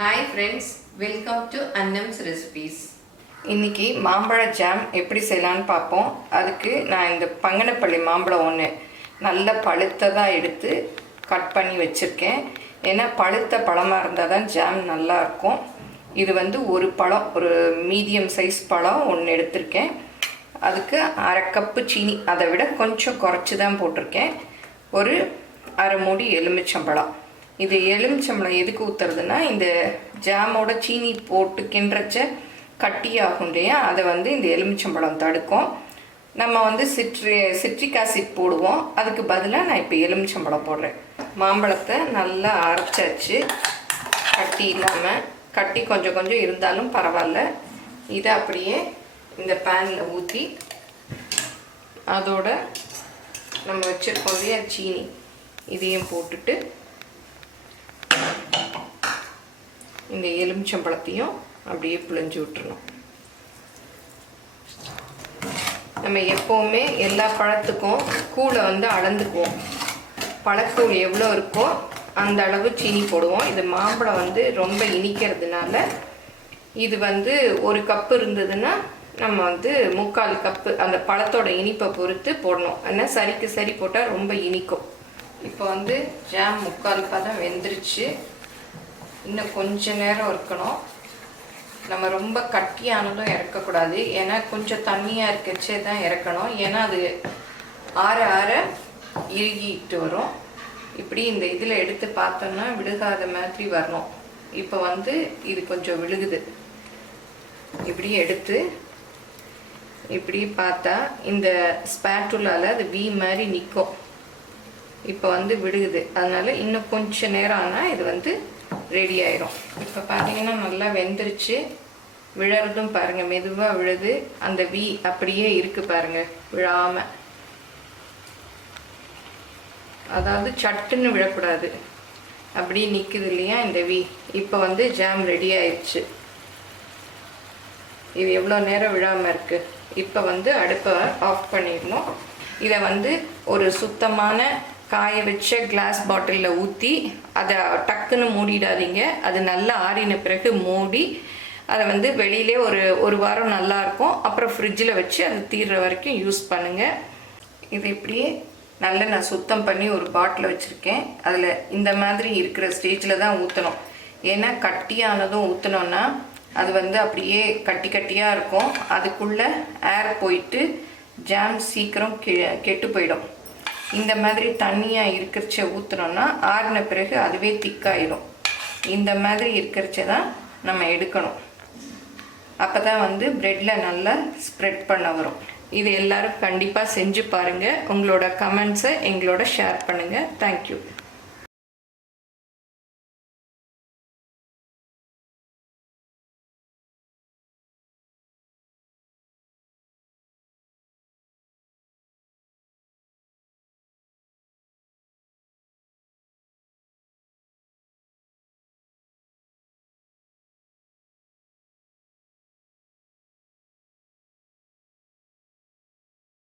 Hi friends, welcome to Annam's recipes. இன்றைக்கி மாம்பழ jam எப்படி செய்யலான்னு பார்ப்போம். அதுக்கு நான் இந்த பங்கனப்பள்ளி மாம்பழம் ஒன்று நல்ல பழுத்ததாக எடுத்து கட் பண்ணி வச்சுருக்கேன். ஏன்னா பழுத்த பழமாக இருந்தால் தான் ஜாம் நல்லாயிருக்கும். இது ஒரு பழம், ஒரு மீடியம் சைஸ் பழம் ஒன்று எடுத்திருக்கேன். அதுக்கு 1/2 கப்பு சீனி, அதை விட கொஞ்சம் குறைச்சி தான் போட்டிருக்கேன். ஒரு 1/2 மூடி எலுமிச்சம்பழம். இது எலுமிச்சம்பழம் எதுக்கு ஊற்றுறதுன்னா, இந்த ஜாமோட சீனி போட்டு கிண்டுறச்ச கட்டியாகும் இல்லையா, அதை இந்த எலுமிச்சம்பழம் தடுக்கும். நம்ம சிட்ரிக் ஆசிட் போடுவோம், அதுக்கு பதிலாக நான் இப்போ எலுமிச்சம்பழம் போடுறேன். மாம்பழத்தை நல்லா அரைச்சாச்சு, கட்டி இல்லாமல். கட்டி கொஞ்சம் கொஞ்சம் இருந்தாலும் பரவாயில்ல. இதை அப்படியே இந்த பேனில் ஊற்றி அதோட நம்ம வச்சுருக்கோம் இல்லையா சீனி, இதையும் போட்டுட்டு இந்த எலுமிச்சம்பழத்தையும் அப்படியே பிழிஞ்சு விட்டுறணும். நம்ம எப்போவுமே எல்லா பழத்துக்கும் கூழை அளந்துக்குவோம். பழக்கூழ் எவ்வளோ இருக்கோ அந்த அளவு சீனி போடுவோம். இது மாம்பழம் ரொம்ப இனிக்கிறதுனால இது 1 கப்பு இருந்ததுன்னா நம்ம 3/4 கப்பு அந்த பழத்தோட இனிப்பை பொறுத்து போடணும். ஆனால் சரிக்கு சரி போட்டால் ரொம்ப இனிக்கும். இப்போ ஜாம் 3/4 பதம் வெந்துருச்சு. இன்னும் கொஞ்ச நேரம் இருக்கணும். நம்ம ரொம்ப கட்டியானதும் இறக்கக்கூடாது, ஏன்னா கொஞ்சம் தண்ணியாக இருக்கச்சே தான் இறக்கணும். ஏன்னா அது ஆற ஆற இறுகிட்டு வரும். இப்படி இந்த இதில் எடுத்து பார்த்தோம்னா விழுகாத மாதிரி வரணும். இப்போ இது கொஞ்சம் விழுகுது. இப்படி எடுத்து இப்படி பார்த்தா இந்த ஸ்பேட்டுலால் அது வி மாதிரி நிற்கும். இப்போ விழுகுது. அதனால் இன்னும் கொஞ்சம் நேரம் ஆனால் இது ரெடி ஆயிரும். இப்போ பார்த்தீங்கன்னா நல்லா வெந்துருச்சு. விழறதும் பாருங்கள், மெதுவாக விழுது. அந்த வி அப்படியே இருக்குது பாருங்கள், விழாமல். அதாவது சட்டுன்னு விழக்கூடாது, அப்படியே நிற்குது இல்லையா இந்த வி. இப்போ ஜாம் ரெடி ஆயிடுச்சு. இது எவ்வளோ நேரம் விழாமல் இருக்குது. இப்போ அடுப்பை ஆஃப் பண்ணிடணும். இதை ஒரு சுத்தமான காய வச்ச கிளாஸ் பாட்டிலில் ஊற்றி அதை டக்குன்னு மூடிடாதீங்க. அது நல்லா ஆறின பிறகு மூடி அதை வெளியிலே ஒரு வாரம் நல்லாயிருக்கும். அப்புறம் ஃப்ரிட்ஜில் வச்சு அது தீர்ற வரைக்கும் யூஸ் பண்ணுங்கள். இது இப்படியே நல்லா நான் சுத்தம் பண்ணி ஒரு பாட்டில் வச்சுருக்கேன். அதில் இந்த மாதிரி இருக்கிற ஸ்டேஜில் தான் ஊற்றணும். ஏன்னா கட்டியானதும் ஊற்றினோன்னா அது அப்படியே கட்டி கட்டியாக இருக்கும். அதுக்குள்ளே ஏர் போயிட்டு ஜாம் சீக்கிரம் கெட்டு போயிடும். இந்த மாதிரி தண்ணியாக இருக்கிறச்ச ஊற்றுனோன்னா ஆறின பிறகு அதுவே திக்காயிடும். இந்த மாதிரி இருக்கிறச்ச தான் நம்ம எடுக்கணும். அப்போ தான் ப்ரெட்டில் நல்லா ஸ்ப்ரெட் பண்ண வரும். இது எல்லோரும் கண்டிப்பாக செஞ்சு பாருங்கள். உங்களோட கமெண்ட்ஸை எங்களோட ஷேர் பண்ணுங்கள். தேங்க்யூ.